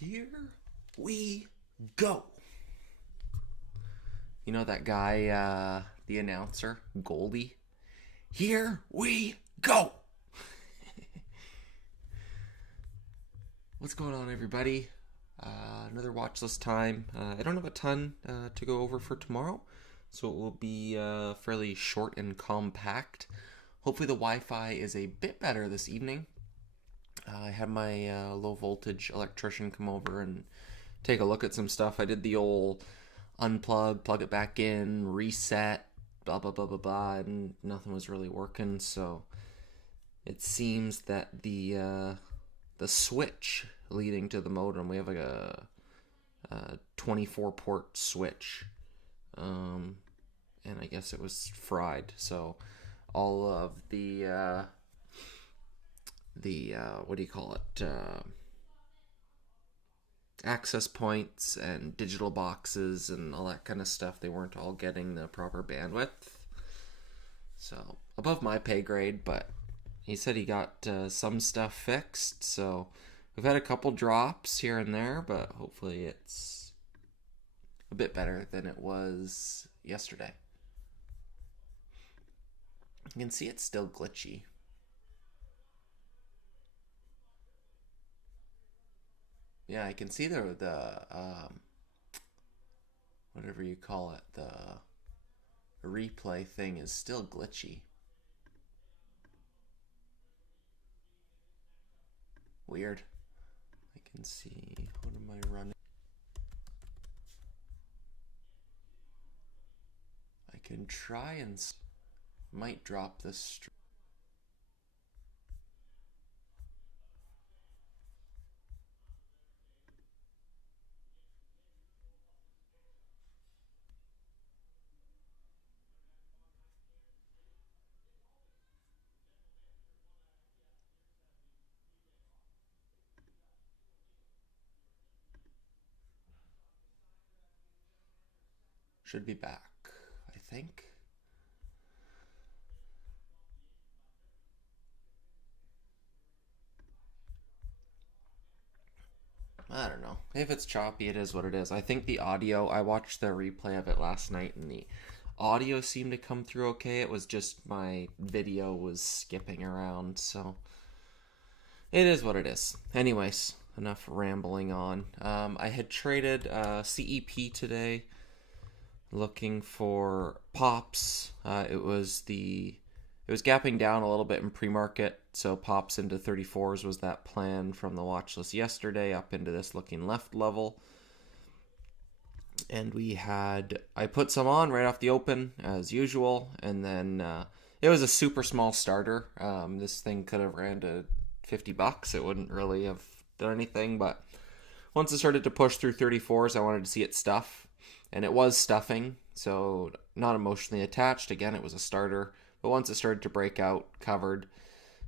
Here we go. You know that guy, the announcer, Goldie? Here we go. What's going on, everybody? Another watch list time. I don't have a ton to go over for tomorrow, so it will be fairly short and compact. Hopefully the Wi-Fi is a bit better this evening. I had my low voltage electrician come over and take a look at some stuff. I did the old unplug, plug it back in, reset, blah blah blah blah blah, and nothing was really working. So it seems that the switch leading to the modem, we have like a 24 port switch, and I guess it was fried. So all of the what do you call it? Access points and digital boxes and all that kind of stuff, they weren't all getting the proper bandwidth. So above my pay grade, but he said he got some stuff fixed. So we've had a couple drops here and there, but hopefully it's a bit better than it was yesterday. You can see it's still glitchy. Yeah, I can see the whatever you call it, the replay thing is still glitchy. Weird. I can see, what am I running? I can try and might drop this stream. Should be back, I think. I don't know. If it's choppy, it is what it is. I think the audio, I watched the replay of it last night and the audio seemed to come through okay. It was just my video was skipping around, so it is what it is. Anyways, enough rambling on. I had traded CEP today, looking for pops. It was gapping down a little bit in pre-market, so pops into 34s was that plan from the watch list yesterday, up into this looking left level. And I put some on right off the open as usual, and then it was a super small starter. This thing could have ran to $50. It wouldn't really have done anything, but once it started to push through 34s, I wanted to see it stuff, and it was stuffing, so not emotionally attached. Again, it was a starter, but once it started to break out, covered,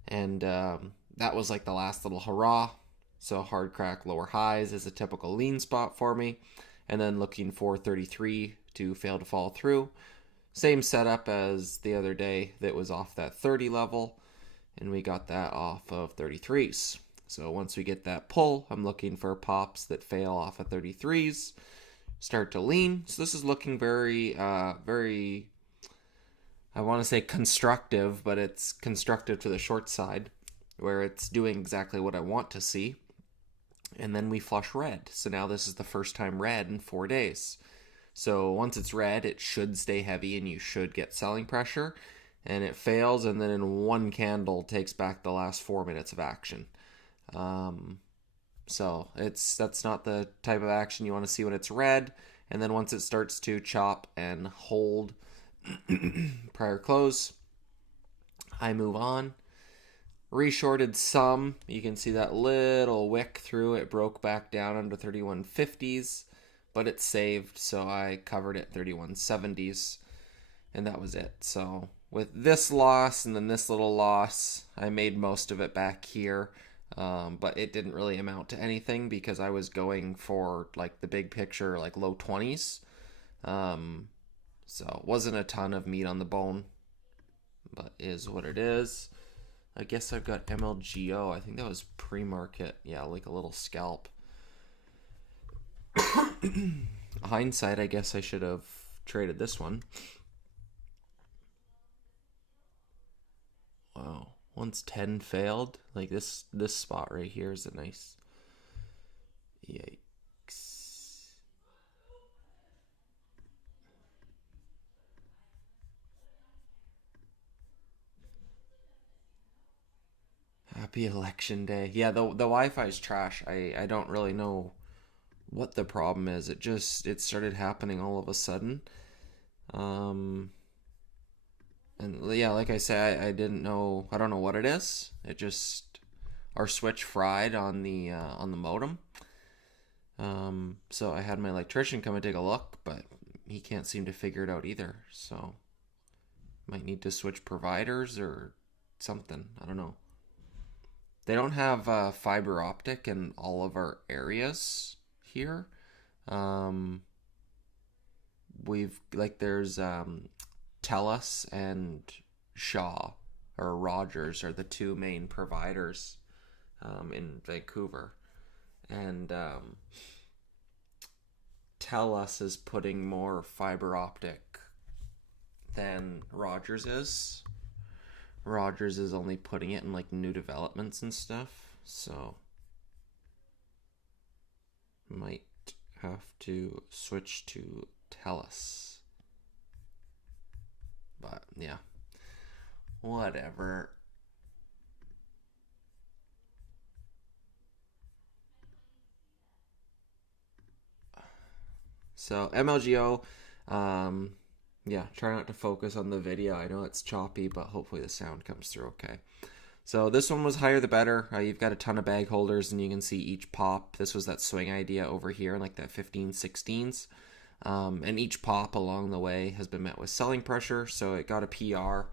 and that was like the last little hurrah. So hard crack lower highs is a typical lean spot for me, and then looking for 33 to fail to fall through. Same setup as the other day that was off that 30 level, and we got that off of 33s. So once we get that pull, I'm looking for pops that fail off of 33s, start to lean. So this is looking very, very, I want to say constructive, but it's constructive to the short side, where it's doing exactly what I want to see. And then we flush red. So now this is the first time red in 4 days. So once it's red, it should stay heavy and you should get selling pressure. And it fails, and then in one candle takes back the last 4 minutes of action. So that's not the type of action you want to see when it's red. And then once it starts to chop and hold prior close, I move on. Reshorted some. You can see that little wick through. It broke back down under 3150s, but it saved, so I covered it 3170s, and that was it. So with this loss and then this little loss, I made most of it back here. But it didn't really amount to anything because I was going for like the big picture, like low 20s. So it wasn't a ton of meat on the bone, but is what it is. I guess I've got MLGO. I think that was pre-market. Yeah, like a little scalp. Hindsight, I guess I should have traded this one. Wow. Once 10 failed, like this spot right here is a nice. Yikes. Happy election day. Yeah, the Wi-Fi is trash. I don't really know what the problem is. It started happening all of a sudden. Um and yeah, like I said, I didn't know. I don't know what it is. It just our switch fried on the modem. So I had my electrician come and take a look, but he can't seem to figure it out either. So might need to switch providers or something. I don't know. They don't have fiber optic in all of our areas here. Um, we've like there's Telus and Shaw or Rogers are the two main providers in Vancouver, and Telus is putting more fiber optic than Rogers is. Rogers is only putting it in like new developments and stuff, so might have to switch to Telus. But yeah, whatever. So MLGO, um, yeah, try not to focus on the video. I know it's choppy, but hopefully the sound comes through okay. So this one was higher the better. You've got a ton of bag holders, and you can see each pop. This was that swing idea over here, like that 15 16s. And each pop along the way has been met with selling pressure, so it got a PR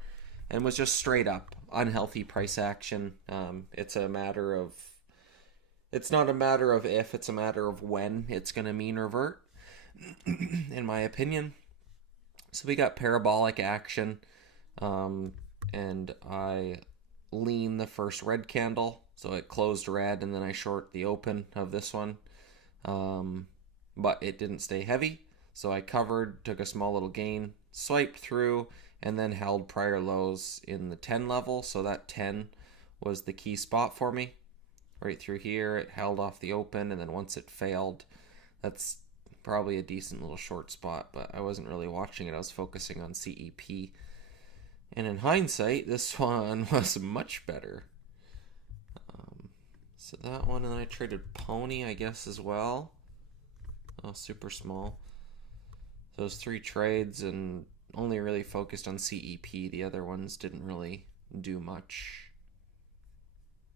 and was just straight up unhealthy price action. It's not a matter of if, it's a matter of when it's going to mean revert, in my opinion. So we got parabolic action, and I lean the first red candle, so it closed red, and then I short the open of this one, but it didn't stay heavy, so I covered, took a small little gain, swiped through, and then held prior lows in the 10 level, so that 10 was the key spot for me. Right through here, it held off the open, and then once it failed, that's probably a decent little short spot, but I wasn't really watching it. I was focusing on CEP. And in hindsight, this one was much better. So that one, and then I traded Pony, I guess, as well. Oh, super small. Those three trades, and only really focused on CEP. The other ones didn't really do much.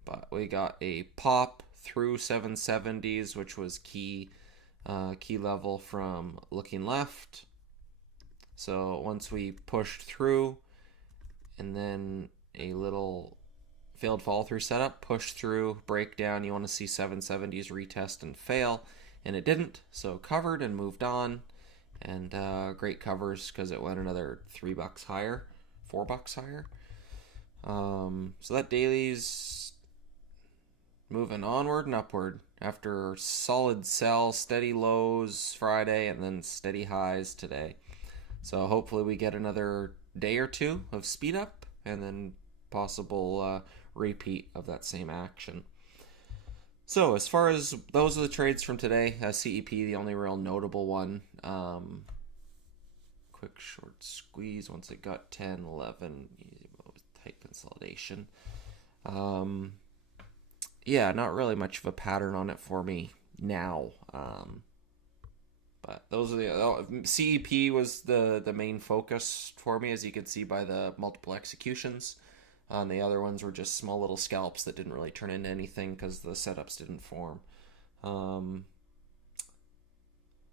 But we got a pop through 770s, which was key level from looking left. So once we pushed through, and then a little failed follow through setup, push through, breakdown, you want to see 770s retest and fail, and it didn't, so covered and moved on. And great covers because it went another $3 higher, $4 higher. So that daily's moving onward and upward after solid sell, steady lows Friday, and then steady highs today. So hopefully we get another day or two of speed up, and then possible repeat of that same action. So as far as those are the trades from today, CEP, the only real notable one. Quick short squeeze once it got 10, 11, tight consolidation. Yeah, not really much of a pattern on it for me now. But those are the CEP was the main focus for me, as you could see by the multiple executions. The other ones were just small little scalps that didn't really turn into anything because the setups didn't form.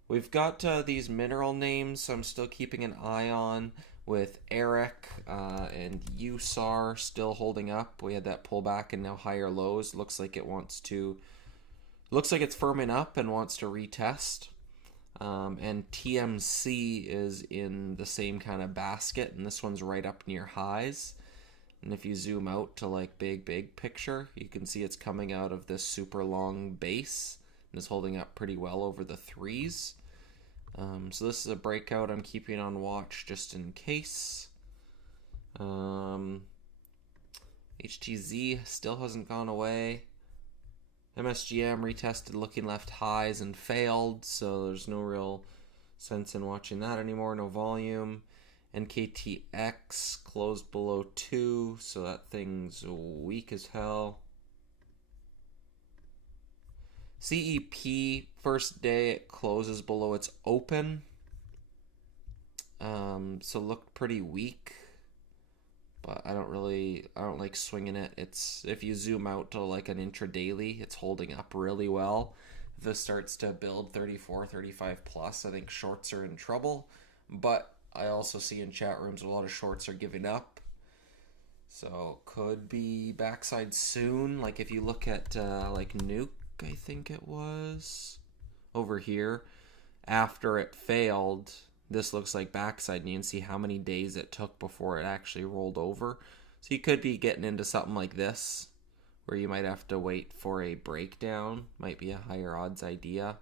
We've got these mineral names I'm still keeping an eye on, with Eric and USAR still holding up. We had that pullback and now higher lows. Looks like it's firming up and wants to retest. And TMC is in the same kind of basket, and this one's right up near highs. And if you zoom out to like big picture, you can see it's coming out of this super long base and is holding up pretty well over the threes. So this is a breakout I'm keeping on watch just in case. HTZ still hasn't gone away. MSGM retested looking left highs and failed, so there's no real sense in watching that anymore. No volume. NKTX closed below 2, so that thing's weak as hell. CEP, first day it closes below its open. So looked pretty weak. But I don't like swinging it. It's, if you zoom out to like an intradaily, it's holding up really well. If this starts to build 34, 35 plus, I think shorts are in trouble. But I also see in chat rooms a lot of shorts are giving up. So could be backside soon. Like if you look at like Nuke, I think it was, over here, after it failed, this looks like backside, and you can see how many days it took before it actually rolled over. So you could be getting into something like this, where you might have to wait for a breakdown. Might be a higher odds idea.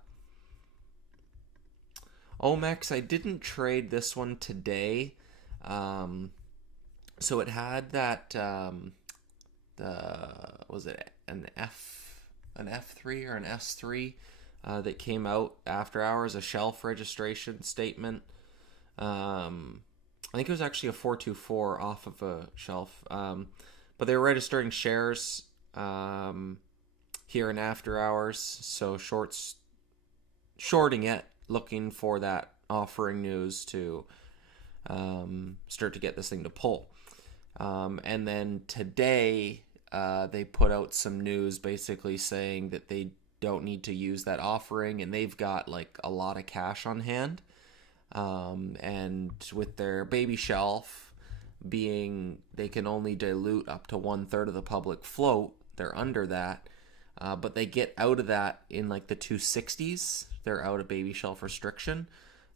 Omex, I didn't trade this one today. So it had that, was it an F3 or an S3 that came out after hours, a shelf registration statement. I think it was actually a 424 off of a shelf. But they were registering shares here in after hours, so shorting it, looking for that offering news to start to get this thing to pull. And then today they put out some news basically saying that they don't need to use that offering, and they've got like a lot of cash on hand. And with their baby shelf being, they can only dilute up to 1/3 of the public float, they're under that. But they get out of that in like the 260s. They're out of baby shelf restriction.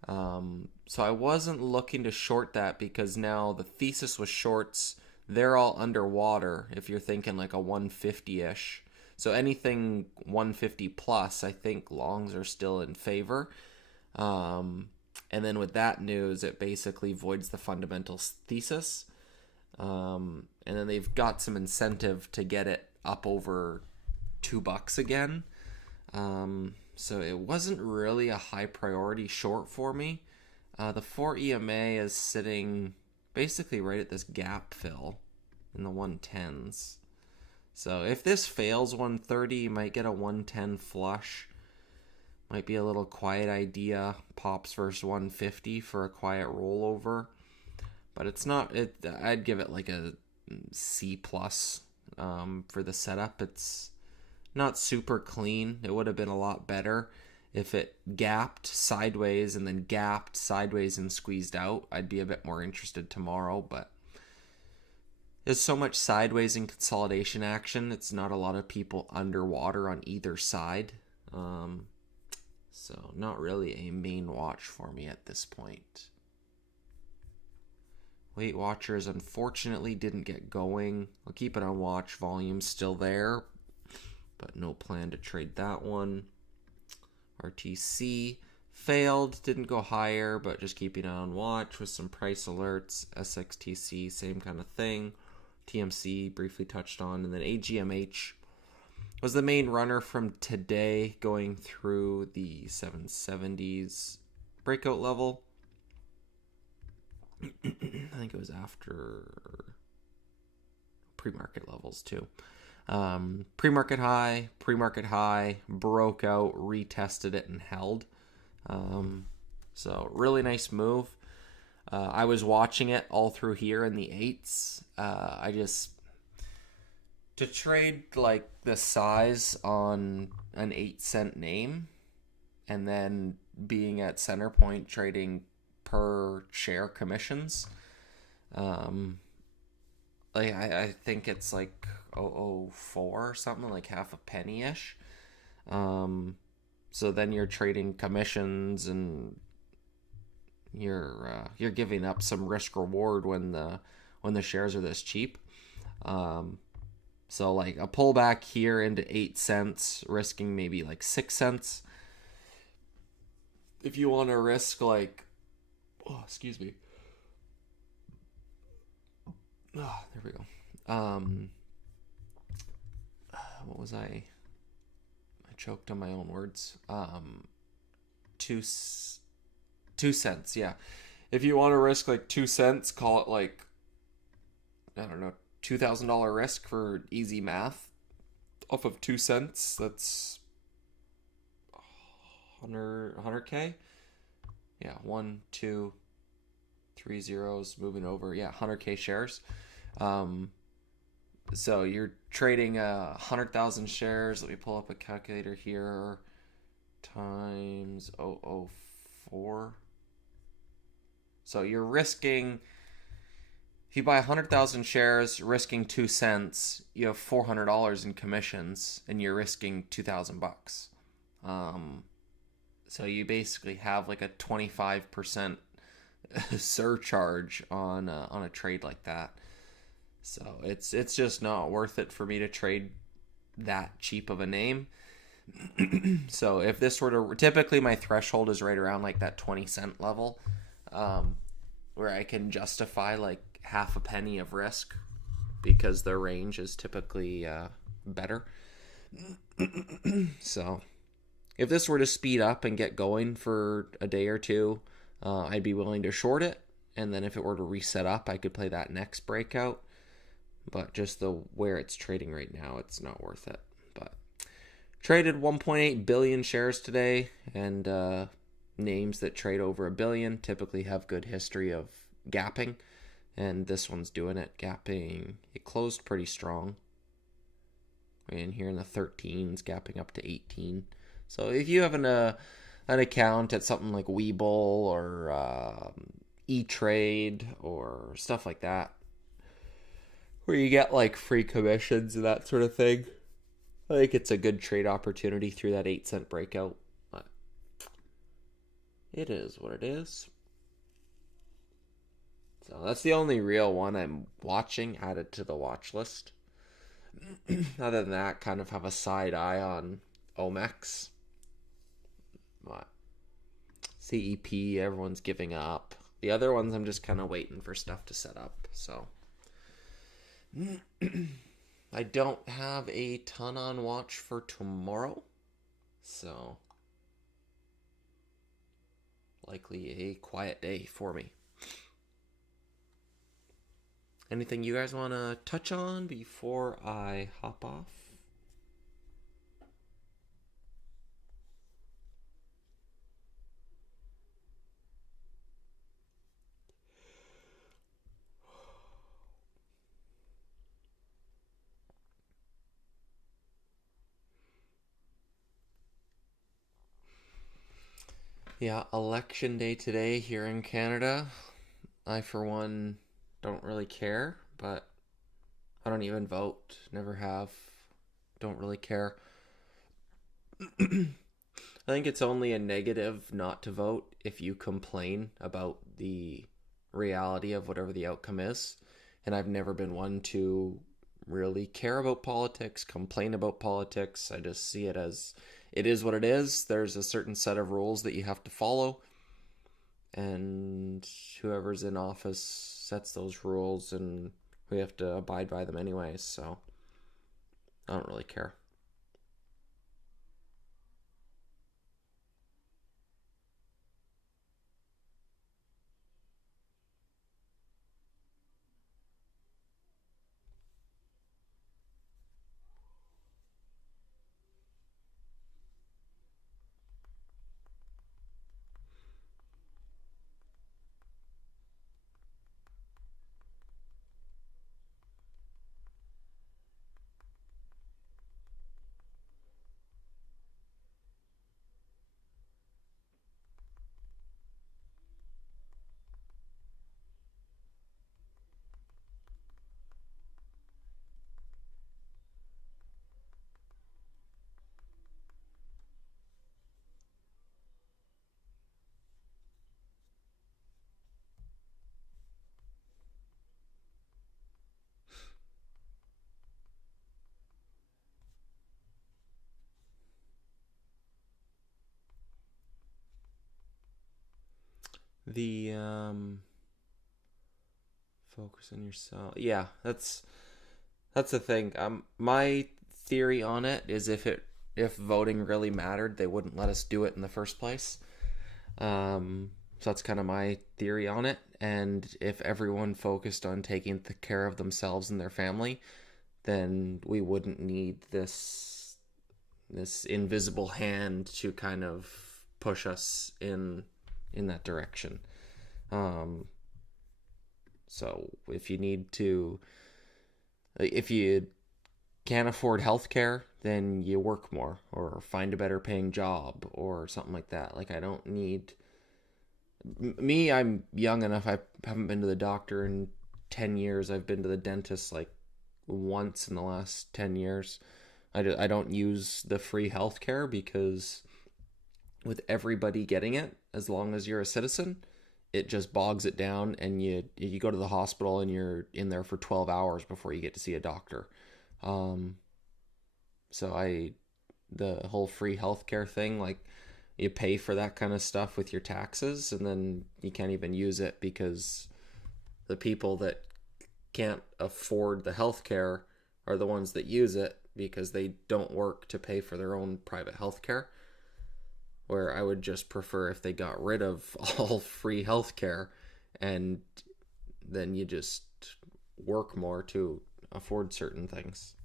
So I wasn't looking to short that, because now the thesis was shorts. They're all underwater if you're thinking like a 150-ish. So anything 150 plus, I think longs are still in favor. And then with that news, it basically voids the fundamental thesis. And then they've got some incentive to get it up over $2 again. So it wasn't really a high priority short for me. The 4 EMA is sitting basically right at this gap fill in the 110s. So if this fails 130, you might get a 110 flush. Might be a little quiet idea. Pops versus 150 for a quiet rollover. But it's not, I'd give it like a C plus for the setup. It's not super clean. It would have been a lot better if it gapped sideways and then gapped sideways and squeezed out. I'd be a bit more interested tomorrow, but there's so much sideways and consolidation action. It's not a lot of people underwater on either side. So not really a main watch for me at this point. Weight Watchers unfortunately didn't get going. I'll keep it on watch. Volume's still there, but no plan to trade that one. RTC failed, didn't go higher, but just keeping it on watch with some price alerts. SXTC, same kind of thing. TMC briefly touched on, and then AGMH was the main runner from today, going through the 770s breakout level. I think it was after pre-market levels too. Pre-market high, broke out, retested it, and held. So really nice move. I was watching it all through here in the 8s. To trade like the size on an 8-cent name, and then being at center point trading per share commissions, like I think it's like 0.004 or something, like half a penny-ish. So then you're trading commissions, and you're giving up some risk reward when the shares are this cheap. So like a pullback here into 8 cents, risking maybe like 6 cents. If you want to risk like, oh, excuse me. Oh, there we go. What was I? I choked on my own words. Two 2 cents, yeah. If you want to risk like 2 cents, call it like, I don't know, $2,000 risk for easy math. Off of 2 cents, that's 100K. Yeah, one, two, three zeros moving over. Yeah, 100K shares. Um, so you're trading 100,000 shares. Let me pull up a calculator here. Times 0.004. So you're risking, if you buy 100,000 shares, risking 2 cents, you have $400 in commissions, and you're risking $2,000. So you basically have like a 25% surcharge on a trade like that. So it's just not worth it for me to trade that cheap of a name. So if this were to, typically my threshold is right around like that 20 cent level, where I can justify like half a penny of risk because the range is typically better. So if this were to speed up and get going for a day or two, I'd be willing to short it. And then if it were to reset up, I could play that next breakout. But just the where it's trading right now, it's not worth it. But traded 1.8 billion shares today, and names that trade over a billion typically have good history of gapping, and this one's doing it, gapping. It closed pretty strong. And here in the 13s, gapping up to 18. So if you have an account at something like Webull or E-Trade or stuff like that, where you get like free commissions and that sort of thing, I think it's a good trade opportunity through that 8 cent breakout. But it is what it is. So that's the only real one I'm watching added to the watch list. Other than that, kind of have a side eye on Omex. But CEP, everyone's giving up. The other ones, I'm just kind of waiting for stuff to set up. So I don't have a ton on watch for tomorrow. So likely a quiet day for me. Anything you guys want to touch on before I hop off? Yeah, election day today here in Canada. I, for one, don't really care, but I don't even vote. Never have. Don't really care. I think it's only a negative not to vote if you complain about the reality of whatever the outcome is. And I've never been one to really care about politics, complain about politics. I just see it as it is what it is. There's a certain set of rules that you have to follow, and whoever's in office sets those rules, and we have to abide by them anyways. So I don't really care. The focus on yourself. Yeah, that's the thing. My theory on it is if voting really mattered, they wouldn't let us do it in the first place. So that's kind of my theory on it. And if everyone focused on taking care of themselves and their family, then we wouldn't need this invisible hand to kind of push us in that direction. Um, so if you can't afford healthcare, then you work more or find a better paying job or something like that. Like I don't need me. I'm young enough. I haven't been to the doctor in 10 years. I've been to the dentist like once in the last 10 years. I don't use the free healthcare because with everybody getting it, as long as you're a citizen, it just bogs it down, and you go to the hospital and you're in there for 12 hours before you get to see a doctor. Um, so the whole free healthcare thing, like you pay for that kind of stuff with your taxes, and then you can't even use it because the people that can't afford the healthcare are the ones that use it because they don't work to pay for their own private healthcare. Where I would just prefer if they got rid of all free healthcare and then you just work more to afford certain things.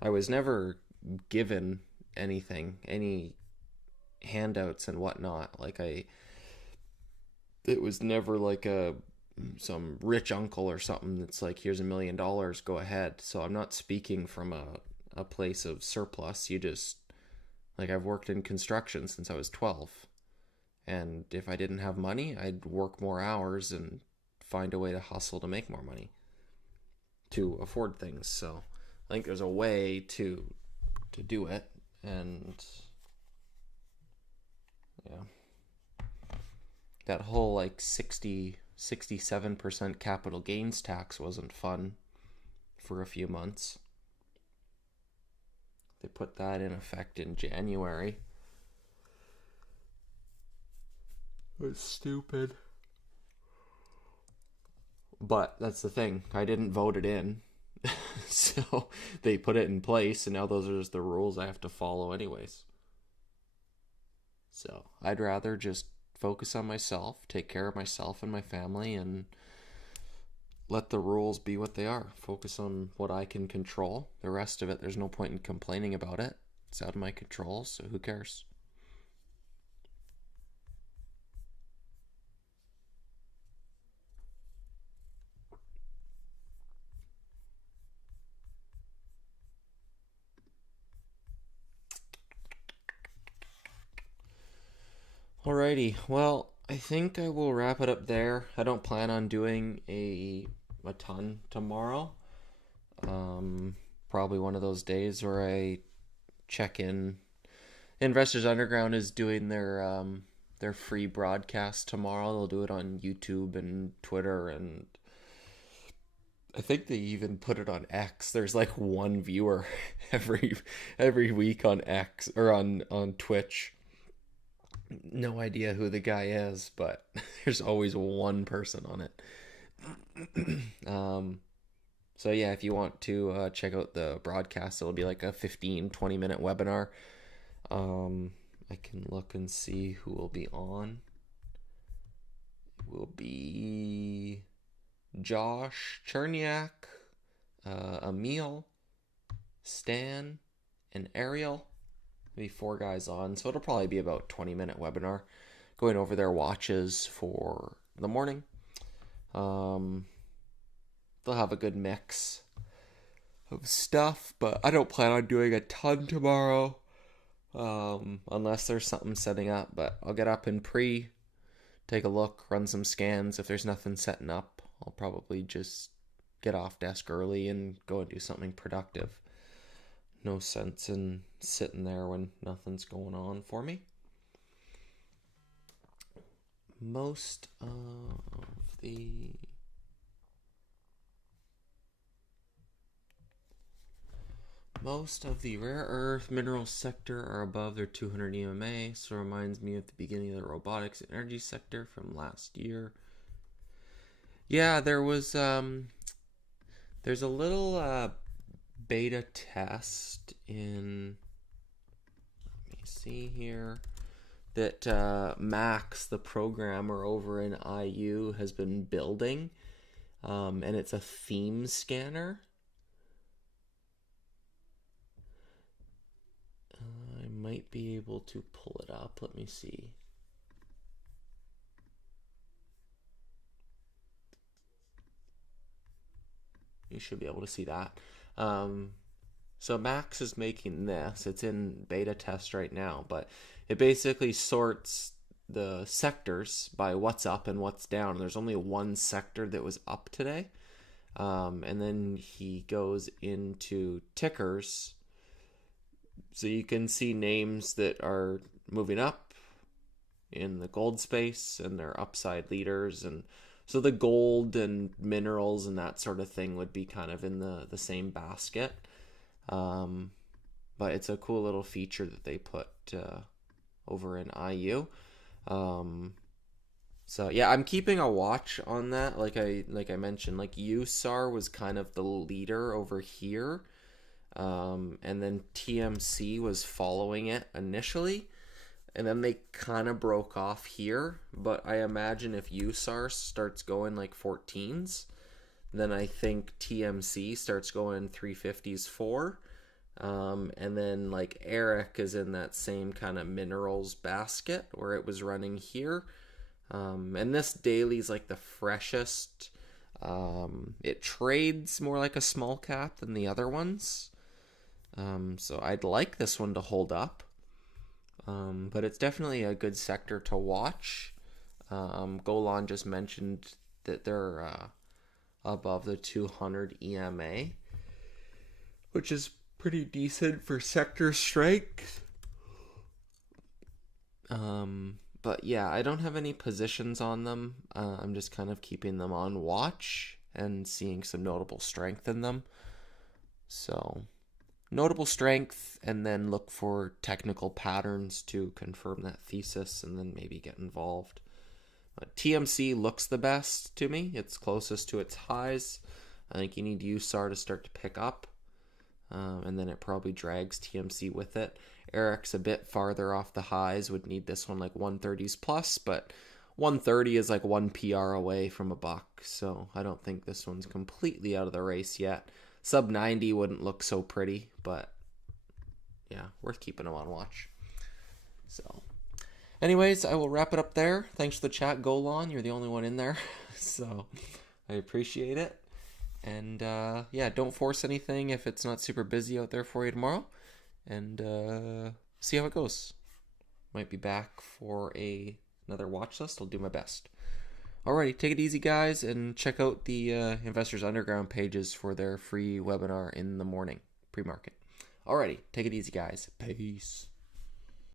I was never given anything, any handouts and whatnot. It was never like some rich uncle or something that's like, here's $1 million, go ahead. So I'm not speaking from a place of surplus. You just, like, I've worked in construction since I was 12. And if I didn't have money, I'd work more hours and find a way to hustle to make more money to afford things. So I think there's a way to do it. And yeah, that whole like 67% capital gains tax wasn't fun for a few months. They put that in effect in January. It was stupid. But that's the thing. I didn't vote it in. So they put it in place, and now those are just the rules I have to follow anyways. So I'd rather just focus on myself, take care of myself and my family, and let the rules be what they are. Focus on what I can control. The rest of it, there's no point in complaining about it. It's out of my control, so who cares? Alrighty, well, I think I will wrap it up there. I don't plan on doing a ton tomorrow. Probably one of those days where I check in. Investors Underground is doing their free broadcast tomorrow. They'll do it on YouTube and Twitter, and I think they even put it on X. There's like one viewer every week on X or on Twitch. No idea who the guy is, but there's always one person on it. So yeah, if you want to check out the broadcast, it'll be like a 15-20 minute webinar. I can look and see who will be on. It will be Josh Cherniak, Emil, Stan, and Ariel. Maybe 4 guys on, so it'll probably be about 20-minute webinar going over their watches for the morning. They'll have a good mix of stuff, but I don't plan on doing a ton tomorrow, unless there's something setting up. But I'll get up and take a look, run some scans. If there's nothing setting up, I'll probably just get off desk early and go and do something productive. No sense in sitting there when nothing's going on for me. Most Most of the rare earth mineral sector are above their 200 EMA, so it reminds me of the beginning of the robotics and energy sector from last year. Yeah, there's a little beta test in, let me see here, that Max, the programmer over in IU, has been building, and it's a theme scanner. I might be able to pull it up. Let me see. You should be able to see that. So Max is making this. It's in beta test right now, but it basically sorts the sectors by what's up and what's down. There's only one sector that was up today. And then he goes into tickers. So you can see names that are moving up in the gold space and their upside leaders. And so the gold and minerals and that sort of thing would be kind of in the same basket. But it's a cool little feature that they put over in IU. So yeah, I'm keeping a watch on that. Like I mentioned, like USAR was kind of the leader over here. And then TMC was following it initially. And then they kind of broke off here. But I imagine if USAR starts going like 14s, then I think TMC starts going 350s 4. And then like Eric is in that same kind of minerals basket where it was running here. And this daily is like the freshest. It trades more like a small cap than the other ones. So I'd like this one to hold up. But it's definitely a good sector to watch. Golan just mentioned that they're above the 200 EMA, which is pretty decent for sector strength. But yeah, I don't have any positions on them. I'm just kind of keeping them on watch and seeing some notable strength in them. So notable strength, and then look for technical patterns to confirm that thesis, and then maybe get involved. TMC looks the best to me. It's closest to its highs. I think you need USAR to start to pick up, and then it probably drags TMC with it. Eric's a bit farther off the highs, would need this one like 130s plus, but 130 is like 1 PR away from a buck, so I don't think this one's completely out of the race yet. Sub 90 wouldn't look so pretty, but yeah, worth keeping them on watch. So anyways, I will wrap it up there. Thanks for the chat, Golan. You're the only one in there, so I appreciate it. And yeah, don't force anything if it's not super busy out there for you tomorrow. And see how it goes. Might be back for another watch list. I'll do my best. Alrighty, take it easy, guys, and check out the Investors Underground pages for their free webinar in the morning, pre-market. Alrighty, take it easy, guys. Peace.